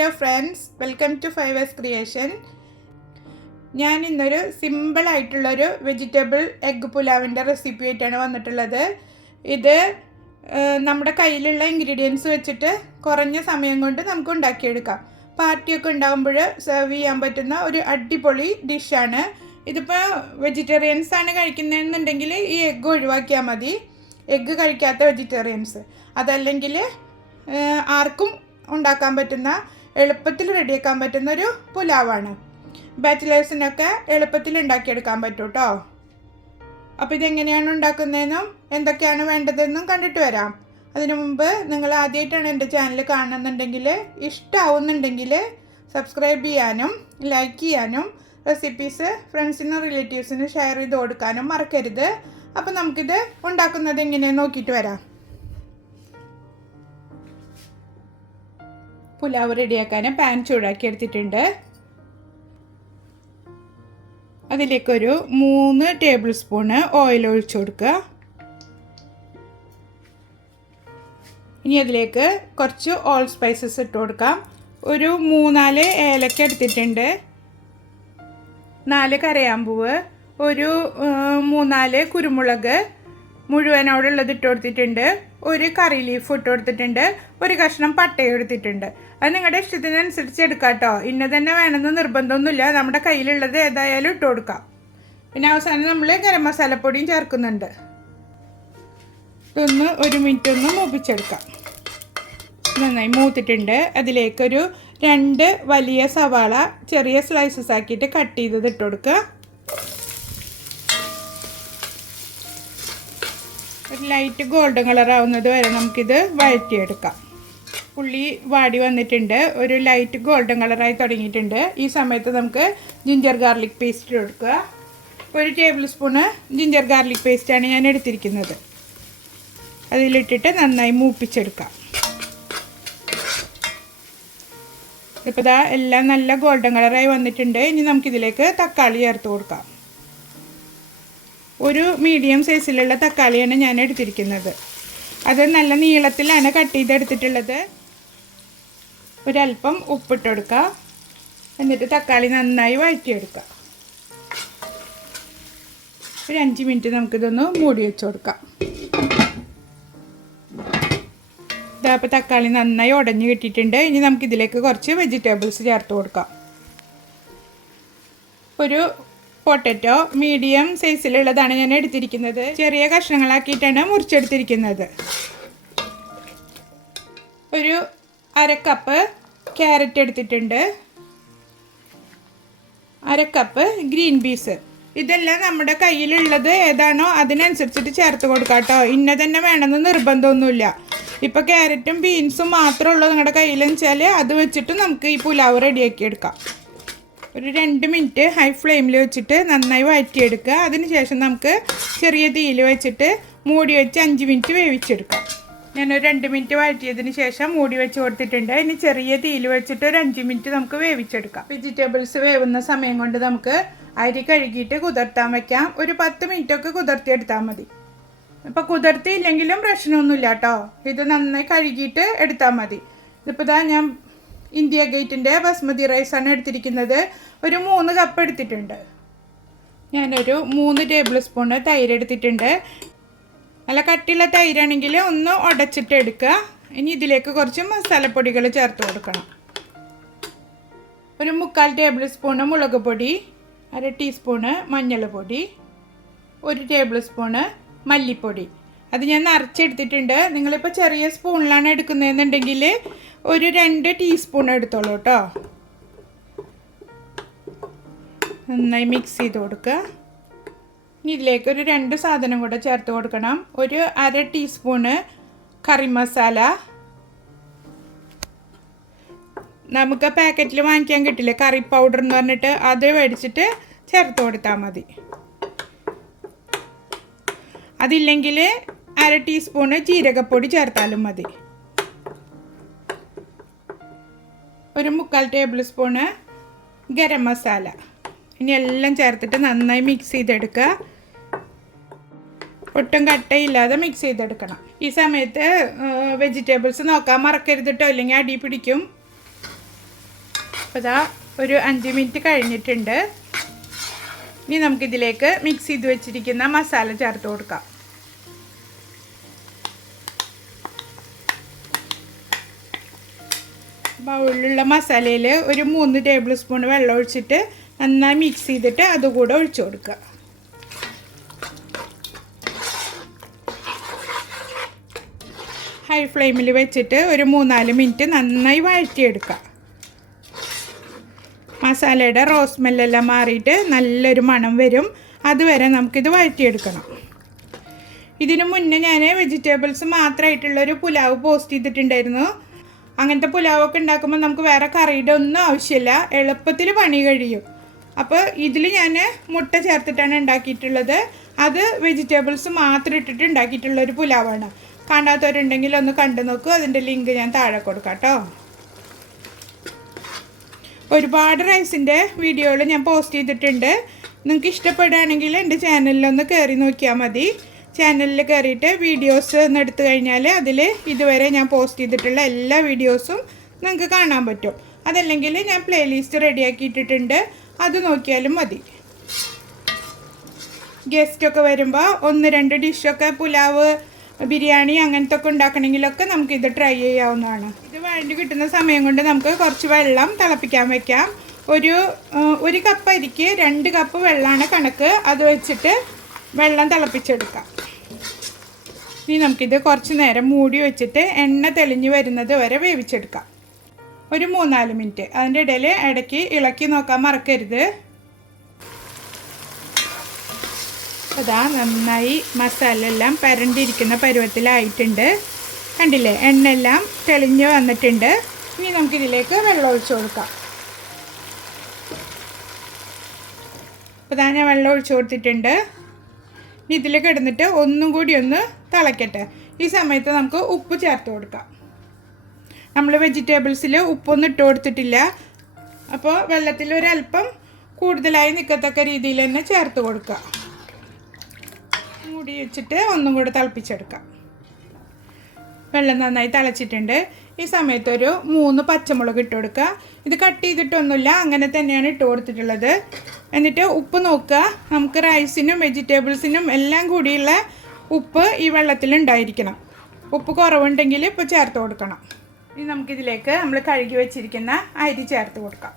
Hello friends, welcome to 5S Creation. ഞാൻ ഇന്നൊരു simple ആയിട്ടുള്ളൊരു വെജിറ്റബിൾ എഗ് പുലാവിൻ്റെ റെസിപ്പി ആയിട്ടാണ് വന്നിട്ടുള്ളത്. ഇത് നമ്മുടെ കയ്യിലുള്ള ഇൻഗ്രീഡിയൻസ് വെച്ചിട്ട് കുറഞ്ഞ സമയം കൊണ്ട് നമുക്ക് ഉണ്ടാക്കിയെടുക്കാം. പാർട്ടിയൊക്കെ ഉണ്ടാകുമ്പോൾ സെർവ് ചെയ്യാൻ പറ്റുന്ന ഒരു അടിപൊളി ഡിഷാണ്. ഇതിപ്പോൾ വെജിറ്റേറിയൻസ് ആണ് കഴിക്കുന്നതെന്നുണ്ടെങ്കിൽ ഈ എഗ്ഗ് ഒഴിവാക്കിയാൽ മതി. എഗ്ഗ് കഴിക്കാത്ത വെജിറ്റേറിയൻസ്, അതല്ലെങ്കിൽ ആർക്കും ഉണ്ടാക്കാൻ പറ്റുന്ന എളുപ്പത്തിൽ റെഡിയാക്കാൻ പറ്റുന്ന ഒരു പുലാവാണ്. ബാച്ചിലേഴ്സിനൊക്കെ എളുപ്പത്തിൽ ഉണ്ടാക്കിയെടുക്കാൻ പറ്റും കേട്ടോ. അപ്പോൾ ഇതെങ്ങനെയാണ് ഉണ്ടാക്കുന്നതെന്നും എന്തൊക്കെയാണ് വേണ്ടതെന്നും കണ്ടിട്ട് വരാം. അതിനു മുമ്പ് നിങ്ങൾ ആദ്യമായിട്ടാണ് എൻ്റെ ചാനൽ കാണുന്നുണ്ടെങ്കിൽ, ഇഷ്ടമാവുന്നുണ്ടെങ്കിൽ സബ്സ്ക്രൈബ് ചെയ്യാനും ലൈക്ക് ചെയ്യാനും റെസിപ്പീസ് ഫ്രണ്ട്സിനും റിലേറ്റീവ്സിനും ഷെയർ ചെയ്ത് കൊടുക്കാനും മറക്കരുത്. അപ്പോൾ നമുക്കിത് ഉണ്ടാക്കുന്നത് എങ്ങനെയെന്ന് നോക്കിയിട്ട് വരാം. പുലാവ് റെഡിയാക്കാൻ പാൻ ചൂടാക്കി എടുത്തിട്ടുണ്ട്. അതിലേക്കൊരു 3 ടേബിൾ സ്പൂണ് ഓയിൽ ഒഴിച്ചു കൊടുക്കുക. ഇനി അതിലേക്ക് കുറച്ച് ഓൾ സ്പൈസസ് ഇട്ട് കൊടുക്കാം. ഒരു 3-4 ഏലക്ക എടുത്തിട്ടുണ്ട്, 4 കരയാമ്പൂവ്, ഒരു 3-4 കുരുമുളക് മുഴുവനോടുള്ളത് ഇട്ട് കൊടുത്തിട്ടുണ്ട്, ഒരു കറി ലീഫ് ഇട്ട് കൊടുത്തിട്ടുണ്ട്, ഒരു കഷ്ണം പട്ടയും എടുത്തിട്ടുണ്ട്. അത് നിങ്ങളുടെ ഇഷ്ടത്തിനനുസരിച്ച് എടുക്കാം കേട്ടോ. ഇന്ന തന്നെ വേണമെന്ന് നിർബന്ധമൊന്നുമില്ല, നമ്മുടെ കയ്യിലുള്ളത് ഏതായാലും ഇട്ട് കൊടുക്കാം. പിന്നെ അവസാനം നമ്മൾ ഗരം മസാലപ്പൊടിയും ചേർക്കുന്നുണ്ട്. ഇതൊന്ന് 1 മിനിറ്റ് ഒന്ന് മൂപ്പിച്ചെടുക്കാം. നന്നായി മൂത്തിട്ടുണ്ട്. അതിലേക്കൊരു 2 വലിയ സവാള ചെറിയ സ്ലൈസസ് ആക്കിയിട്ട് കട്ട് ചെയ്തത് ഇട്ട് കൊടുക്കുക. ഒരു ലൈറ്റ് ഗോൾഡൻ കളർ ആവുന്നത് വരെ നമുക്കിത് വഴറ്റിയെടുക്കാം. ഉള്ളി വാടി വന്നിട്ടുണ്ട്, ഒരു ലൈറ്റ് ഗോൾഡൻ കളറായി തുടങ്ങിയിട്ടുണ്ട്. ഈ സമയത്ത് നമുക്ക് ജിഞ്ചർ ഗാർലിക് പേസ്റ്റ് കൊടുക്കുക. 1 ടേബിൾ സ്പൂണ് ജിഞ്ചർ ഗാർലിക് പേസ്റ്റാണ് ഞാൻ എടുത്തിരിക്കുന്നത്. അതിലിട്ടിട്ട് നന്നായി മൂപ്പിച്ചെടുക്കാം. ഇപ്പോൾ ഇതാ എല്ലാം നല്ല ഗോൾഡൻ കളറായി വന്നിട്ടുണ്ട്. ഇനി നമുക്കിതിലേക്ക് തക്കാളി ചേർത്ത് കൊടുക്കാം. ഒരു മീഡിയം സൈസിലുള്ള തക്കാളിയാണ് ഞാൻ എടുത്തിരിക്കുന്നത്. അത് നല്ല നീളത്തിലാണ് കട്ട് ചെയ്തെടുത്തിട്ടുള്ളത്. ഒരല്പം ഉപ്പിട്ട് കൊടുക്കുക. എന്നിട്ട് തക്കാളി നന്നായി വഴറ്റിയെടുക്കുക. ഒരു 5 മിനിറ്റ് നമുക്കിതൊന്ന് മൂടി വെച്ച് കൊടുക്കാം. ഇതപ്പോൾ തക്കാളി നന്നായി ഉടഞ്ഞ് കിട്ടിയിട്ടുണ്ട്. ഇനി നമുക്കിതിലേക്ക് കുറച്ച് വെജിറ്റബിൾസ് ചേർത്ത് കൊടുക്കാം. ഒരു പൊട്ടറ്റോ മീഡിയം സൈസിലുള്ളതാണ് ഞാൻ എടുത്തിരിക്കുന്നത്. ചെറിയ കഷ്ണങ്ങളാക്കിയിട്ടാണ് മുറിച്ചെടുത്തിരിക്കുന്നത്. ഒരു 1/2 കപ്പ് ക്യാരറ്റ് എടുത്തിട്ടുണ്ട്, 1/2 കപ്പ് ഗ്രീൻ പീസ്. ഇതെല്ലാം നമ്മുടെ കയ്യിലുള്ളത് ഏതാണോ അതിനനുസരിച്ചിട്ട് ചേർത്ത് കൊടുക്കാം കേട്ടോ. ഇന്ന തന്നെ വേണമെന്ന് നിർബന്ധമൊന്നുമില്ല. ഇപ്പോൾ ക്യാരറ്റും ബീൻസും മാത്രമേ ഉള്ളൂ നിങ്ങളുടെ കയ്യിലെന്ന് വെച്ചാൽ അത് വെച്ചിട്ട് നമുക്ക് ഈ പുലാവ് റെഡിയാക്കി എടുക്കാം. ഒരു 2 മിനിറ്റ് ഹൈ ഫ്ലെയിമിൽ വെച്ചിട്ട് നന്നായി വഴറ്റിയെടുക്കുക. അതിനുശേഷം നമുക്ക് ചെറിയ തീയിൽ വെച്ചിട്ട് മൂടി വെച്ച് 5 മിനിറ്റ് വേവിച്ചെടുക്കാം. ഞാനൊരു 2 മിനിറ്റ് വഴറ്റിയതിന് ശേഷം മൂടി വെച്ച് കൊടുത്തിട്ടുണ്ട്. ഇനി ചെറിയ തീയിൽ വെച്ചിട്ട് ഒരു 5 മിനിറ്റ് നമുക്ക് വേവിച്ചെടുക്കാം. വെജിറ്റബിൾസ് വേവുന്ന സമയം കൊണ്ട് നമുക്ക് അരി കഴുകിയിട്ട് കുതിർത്താൻ വയ്ക്കാം. ഒരു 10 മിനിറ്റൊക്കെ കുതിർത്തിയെടുത്താൽ മതി. ഇപ്പോൾ കുതിർത്തിയില്ലെങ്കിലും പ്രശ്നമൊന്നുമില്ല കേട്ടോ. ഇത് നന്നായി കഴുകിയിട്ട് എടുത്താൽ മതി. ഇതിപ്പോൾ ഇതാ ഞാൻ ഇന്ത്യ ഗേറ്റിൻ്റെ ബസ്മതി റൈസാണ് എടുത്തിരിക്കുന്നത്. ഒരു 3 കപ്പ് എടുത്തിട്ടുണ്ട്. ഞാനൊരു 3 ടേബിൾ സ്പൂണ് തൈര് എടുത്തിട്ടുണ്ട്. നല്ല കട്ടിയുള്ള തൈരാണെങ്കിൽ ഒന്ന് ഉടച്ചിട്ട് എടുക്കുക. ഇനി ഇതിലേക്ക് കുറച്ച് മസാലപ്പൊടികൾ ചേർത്ത് കൊടുക്കണം. ഒരു 3/4 ടേബിൾ സ്പൂണ് മുളക് പൊടി, 1/2 ടീസ്പൂണ് മഞ്ഞൾപ്പൊടി, 1 ടേബിൾ സ്പൂണ് മല്ലിപ്പൊടി. അത് ഞാൻ നിറച്ചെടുത്തിട്ടുണ്ട്. നിങ്ങളിപ്പോൾ ചെറിയ സ്പൂണിലാണ് എടുക്കുന്നതെന്നുണ്ടെങ്കിൽ ഒരു 2 ടീസ്പൂൺ എടുത്തോളൂ കേട്ടോ. നന്നായി മിക്സ് ചെയ്ത് കൊടുക്കുക. ഇനി ഇതിലേക്ക് ഒരു 2 സാധനം കൂടെ ചേർത്ത് കൊടുക്കണം. ഒരു 1/2 ടീസ്പൂണ് കറി മസാല. നമുക്ക് പാക്കറ്റിൽ വാങ്ങിക്കാൻ കിട്ടില്ലേ കറി പൗഡർ എന്ന് പറഞ്ഞിട്ട്, അത് മേടിച്ചിട്ട് ചേർത്ത് കൊടുത്താൽ മതി. അതില്ലെങ്കിൽ 1/2 ടീസ്പൂണ് ജീരകപ്പൊടി ചേർത്താലും മതി. ഒരു 3/4 ടേബിൾ സ്പൂണ് ഗരം മസാല. ഇനി എല്ലാം ചേർത്തിട്ട് നന്നായി മിക്സ് ചെയ്തെടുക്കുക. ഒട്ടും കട്ടയില്ലാതെ മിക്സ് ചെയ്തെടുക്കണം. ഈ സമയത്ത് വെജിറ്റബിൾസ് നോക്കാൻ മറക്കരുത് കേട്ടോ, അല്ലെങ്കിൽ അടി പിടിക്കും. അപ്പോൾ ഇതാ ഒരു 5 മിനിറ്റ് കഴിഞ്ഞിട്ടുണ്ട്. ഇനി നമുക്കിതിലേക്ക് മിക്സ് ചെയ്ത് വെച്ചിരിക്കുന്ന മസാല ചേർത്ത് കൊടുക്കാം. ബൗളിലുള്ള മസാലയിൽ ഒരു 3 ടേബിൾ സ്പൂൺ വെള്ളം ഒഴിച്ചിട്ട് നന്നായി മിക്സ് ചെയ്തിട്ട് അതുകൂടെ ഒഴിച്ചു കൊടുക്കുക. ഹൈ ഫ്ലെയിമിൽ വെച്ചിട്ട് ഒരു 3-4 മിനിറ്റ് നന്നായി വഴറ്റിയെടുക്കുക. മസാലയുടെ റോസ് സ്മെല്ലെല്ലാം മാറിയിട്ട് നല്ലൊരു മണം വരും. അതുവരെ നമുക്കിത് വഴറ്റിയെടുക്കണം. ഇതിനു മുന്നേ ഞാൻ വെജിറ്റബിൾസ് മാത്രമായിട്ടുള്ളൊരു പുലാവ് പോസ്റ്റ് ചെയ്തിട്ടുണ്ടായിരുന്നു. അങ്ങനത്തെ പുലാവൊക്കെ ഉണ്ടാക്കുമ്പോൾ നമുക്ക് വേറെ കറിയുടെ ഒന്നും ആവശ്യമില്ല, എളുപ്പത്തിൽ പണി കഴിയും. അപ്പോൾ ഇതിൽ ഞാൻ മുട്ട ചേർത്തിട്ടാണ് ഉണ്ടാക്കിയിട്ടുള്ളത്. അത് വെജിറ്റബിൾസ് മാത്രം ഇട്ടിട്ട് ഉണ്ടാക്കിയിട്ടുള്ളൊരു പുലാവാണ്. കാണാത്തവരുണ്ടെങ്കിൽ ഒന്ന് കണ്ടു നോക്കൂ. അതിൻ്റെ ലിങ്ക് ഞാൻ താഴെ കൊടുക്കാം കേട്ടോ. ഒരുപാട് റൈസിൻ്റെ വീഡിയോകൾ ഞാൻ പോസ്റ്റ് ചെയ്തിട്ടുണ്ട്. നിങ്ങൾക്ക് ഇഷ്ടപ്പെടുകയാണെങ്കിൽ എൻ്റെ ചാനലിലൊന്ന് കയറി നോക്കിയാൽ മതി. ചാനലിൽ കയറിയിട്ട് വീഡിയോസ് ഒന്ന് എടുത്തു കഴിഞ്ഞാൽ അതിൽ ഇതുവരെ ഞാൻ പോസ്റ്റ് ചെയ്തിട്ടുള്ള എല്ലാ വീഡിയോസും നിങ്ങൾക്ക് കാണാൻ പറ്റും. അതല്ലെങ്കിൽ ഞാൻ പ്ലേലിസ്റ്റ് റെഡിയാക്കിയിട്ടിട്ടുണ്ട്, അത് നോക്കിയാലും മതി. ഗസ്റ്റൊക്കെ വരുമ്പോൾ 1-2 ഡിഷൊക്കെ പുലാവ്, ബിരിയാണി അങ്ങനത്തെ ഒക്കെ ഉണ്ടാക്കണമെങ്കിലൊക്കെ നമുക്കിത് ട്രൈ ചെയ്യാവുന്നതാണ്. ഇത് വേണ്ടി കിട്ടുന്ന സമയം കൊണ്ട് നമുക്ക് കുറച്ച് വെള്ളം തിളപ്പിക്കാൻ വെക്കാം. ഒരു കപ്പ് അരിക്ക് 2 കപ്പ് വെള്ളമാണ് കണക്ക്. അത് വെച്ചിട്ട് വെള്ളം തിളപ്പിച്ചെടുക്കാം. ഇനി നമുക്കിത് കുറച്ച് നേരം മൂടി വെച്ചിട്ട് എണ്ണ തെളിഞ്ഞ് വരുന്നത് വരെ വേവിച്ചെടുക്കാം. ഒരു 3-4 മിനിറ്റ്. അതിൻ്റെ ഇടയിൽ ഇടയ്ക്ക് ഇളക്കി നോക്കാൻ മറക്കരുത്. അതാ നന്നായി മസാല എല്ലാം പരണ്ടിരിക്കുന്ന പരുവത്തിലായിട്ടുണ്ട്. കണ്ടില്ലേ, എണ്ണയെല്ലാം തെളിഞ്ഞ് വന്നിട്ടുണ്ട്. ഇനി നമുക്കിതിലേക്ക് വെള്ളം ഒഴിച്ചു കൊടുക്കാം. അപ്പോൾ ഞാൻ വെള്ളം ഒഴിച്ചു കൊടുത്തിട്ടുണ്ട്. ഇനി ഇതിൽ കിടന്നിട്ട് ഒന്നും കൂടി ഒന്ന് തിളയ്ക്കട്ടെ. ഈ സമയത്ത് നമുക്ക് ഉപ്പ് ചേർത്ത് കൊടുക്കാം. നമ്മൾ വെജിറ്റബിൾസിൽ ഉപ്പൊന്നും ഇട്ട് കൊടുത്തിട്ടില്ല. അപ്പോൾ വെള്ളത്തിൽ ഒരല്പം കൂടുതലായി നിൽക്കത്തക്ക രീതിയിൽ തന്നെ ചേർത്ത് കൊടുക്കുക. മൂടി വെച്ചിട്ട് ഒന്നും കൂടെ തിളപ്പിച്ചെടുക്കാം. വെള്ളം നന്നായി തിളച്ചിട്ടുണ്ട്. ഈ സമയത്ത് ഒരു 3 പച്ചമുളക് ഇട്ട് കൊടുക്കുക. ഇത് കട്ട് ചെയ്തിട്ടൊന്നുമില്ല, അങ്ങനെ തന്നെയാണ് ഇട്ട് കൊടുത്തിട്ടുള്ളത്. എന്നിട്ട് ഉപ്പ് നോക്കുക. നമുക്ക് റൈസിനും വെജിറ്റബിൾസിനും എല്ലാം കൂടിയുള്ള ഉപ്പ് ഈ വെള്ളത്തിലുണ്ടായിരിക്കണം. ഉപ്പ് കുറവുണ്ടെങ്കിൽ ഇപ്പോൾ ചേർത്ത് കൊടുക്കണം. ഇനി നമുക്കിതിലേക്ക് നമ്മൾ കഴുകി വെച്ചിരിക്കുന്ന അരി ചേർത്ത് കൊടുക്കാം.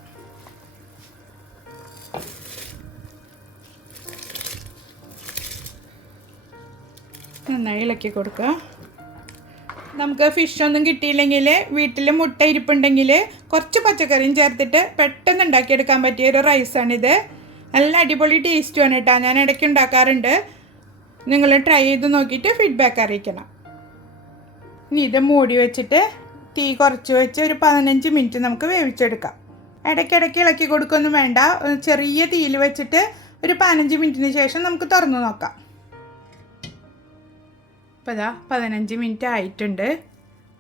നന്നായി ഇളക്കി കൊടുക്കുക. നമുക്ക് ഫിഷൊന്നും കിട്ടിയില്ലെങ്കിൽ വീട്ടിൽ മുട്ട ഇരിപ്പുണ്ടെങ്കിൽ കുറച്ച് പച്ചക്കറിയും ചേർത്തിട്ട് പെട്ടെന്ന് ഉണ്ടാക്കിയെടുക്കാൻ പറ്റിയൊരു റൈസാണിത്. നല്ല അടിപൊളി ടേസ്റ്റുമാണ് കേട്ടോ. ഞാൻ ഇടയ്ക്ക് ഉണ്ടാക്കാറുണ്ട്. നിങ്ങൾ ട്രൈ ചെയ്ത് നോക്കിയിട്ട് ഫീഡ്ബാക്ക് അറിയിക്കണം. ഇനി ഇത് മൂടി വെച്ചിട്ട് തീ കുറച്ച് വെച്ച് ഒരു 15 മിനിറ്റ് നമുക്ക് വേവിച്ചെടുക്കാം. ഇടയ്ക്കിടയ്ക്ക് ഇളക്കി കൊടുക്കൊന്നും വേണ്ട. ചെറിയ തീയിൽ വെച്ചിട്ട് ഒരു 15 മിനിറ്റിന് ശേഷം നമുക്ക് തുറന്ന് നോക്കാം. ഇപ്പോൾ ഇതാ 15 മിനിറ്റ് ആയിട്ടുണ്ട്.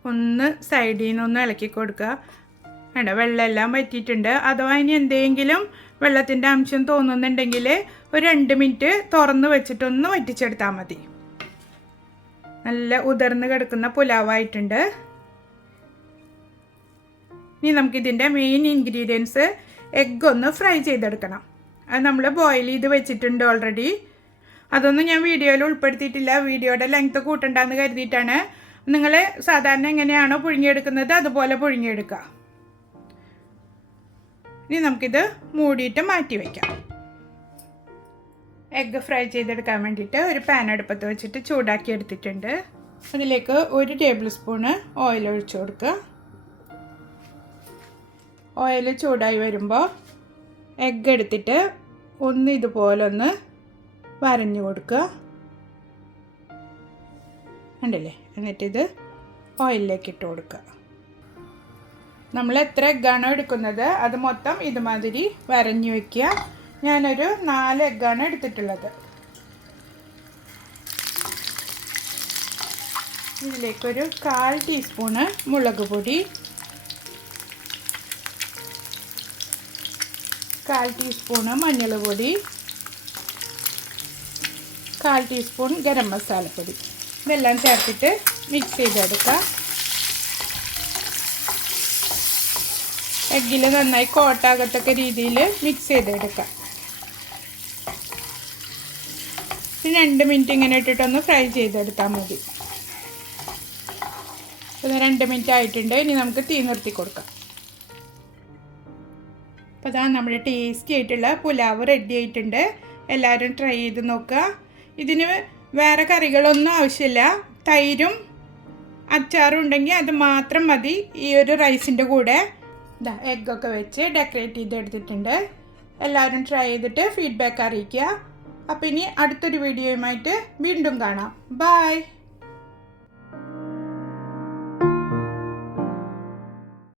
ഒന്ന് സൈഡിൽ നിന്നൊന്ന് ഇളക്കി കൊടുക്കുക. വേണ്ട, വെള്ളമെല്ലാം വറ്റിയിട്ടുണ്ട്. അഥവാ ഇനി എന്തെങ്കിലും വെള്ളത്തിൻ്റെ അംശം തോന്നുന്നുണ്ടെങ്കിൽ ഒരു 2 മിനിറ്റ് തുറന്ന് വെച്ചിട്ടൊന്ന് വറ്റിച്ചെടുത്താൽ മതി. നല്ല ഉതിർന്ന് കിടക്കുന്ന പുലാവായിട്ടുണ്ട്. ഇനി നമുക്കിതിൻ്റെ മെയിൻ ഇൻഗ്രീഡിയൻസ് എഗ്ഗ് ഒന്ന് ഫ്രൈ ചെയ്തെടുക്കണം. അത് നമ്മൾ ബോയിൽ ചെയ്ത് വെച്ചിട്ടുണ്ട് ഓൾറെഡി. അതൊന്നും ഞാൻ വീഡിയോയിൽ ഉൾപ്പെടുത്തിയിട്ടില്ല. വീഡിയോയുടെ ലെങ്ത്ത് കൂട്ടണ്ടെന്ന് കരുതിയിട്ടാണ്. നിങ്ങൾ സാധാരണ എങ്ങനെയാണോ പുഴുങ്ങിയെടുക്കുന്നത് അതുപോലെ പുഴുങ്ങിയെടുക്കുക. ഇനി നമുക്കിത് മൂടിയിട്ട് മാറ്റി വയ്ക്കാം. എഗ്ഗ് ഫ്രൈ ചെയ്തെടുക്കാൻ വേണ്ടിയിട്ട് ഒരു പാൻ അടുപ്പത്ത് വെച്ചിട്ട് ചൂടാക്കി എടുത്തിട്ടുണ്ട്. അതിലേക്ക് 1 ടേബിൾ സ്പൂണ് ഓയിൽ ഒഴിച്ചു കൊടുക്കുക. ഓയിൽ ചൂടായി വരുമ്പോൾ എഗ്ഗ് എടുത്തിട്ട് ഇതുപോലൊന്ന് വരഞ്ഞു കൊടുക്കുക. ഉണ്ടല്ലേ, എന്നിട്ടിത് ഓയിലിലേക്ക് ഇട്ട് കൊടുക്കുക. നമ്മൾ എത്ര എഗ്ഗാണോ എടുക്കുന്നത് അത് മൊത്തം ഇതുമാതിരി വരഞ്ഞു വയ്ക്കുക. ഞാനൊരു 4 എഗ്ഗാണ് എടുത്തിട്ടുള്ളത്. ഇതിലേക്കൊരു 1/4 ടീസ്പൂണ് മുളക് പൊടി, 1/4 ടീസ്പൂണ് മഞ്ഞൾ പൊടി, 1/4 ടീസ്പൂൺ ഗരം മസാലപ്പൊടി, ഇതെല്ലാം ചേർത്തിട്ട് മിക്സ് ചെയ്തെടുക്കുക. എഗ്ഗിൽ നന്നായി കോട്ടാകത്തക്ക രീതിയിൽ മിക്സ് ചെയ്തെടുക്കാം. 2 മിനിറ്റ് ഇങ്ങനെ ഇട്ടിട്ടൊന്ന് ഫ്രൈ ചെയ്തെടുത്താൽ മതി. അപ്പോൾ 2 മിനിറ്റ് ആയിട്ടുണ്ട്. ഇനി നമുക്ക് തീ നിർത്തി കൊടുക്കാം. അപ്പോൾ അതാ നമ്മുടെ ടേസ്റ്റി ആയിട്ടുള്ള പുലാവ് റെഡി ആയിട്ടുണ്ട്. എല്ലാവരും ട്രൈ ചെയ്ത് നോക്കുക. ഇതിന് വേറെ കറികളൊന്നും ആവശ്യമില്ല. തൈരും അച്ചാറും ഉണ്ടെങ്കിൽ അത് മാത്രം മതി. ഈ ഒരു റൈസിൻ്റെ കൂടെ ഇതാ എഗ്ഗൊക്കെ വെച്ച് ഡെക്കറേറ്റ് ചെയ്തെടുത്തിട്ടുണ്ട്. എല്ലാവരും ട്രൈ ചെയ്തിട്ട് ഫീഡ്ബാക്ക് അറിയിക്കുക. അപ്പോൾ ഇനി അടുത്തൊരു വീഡിയോയുമായിട്ട് വീണ്ടും കാണാം. ബൈ.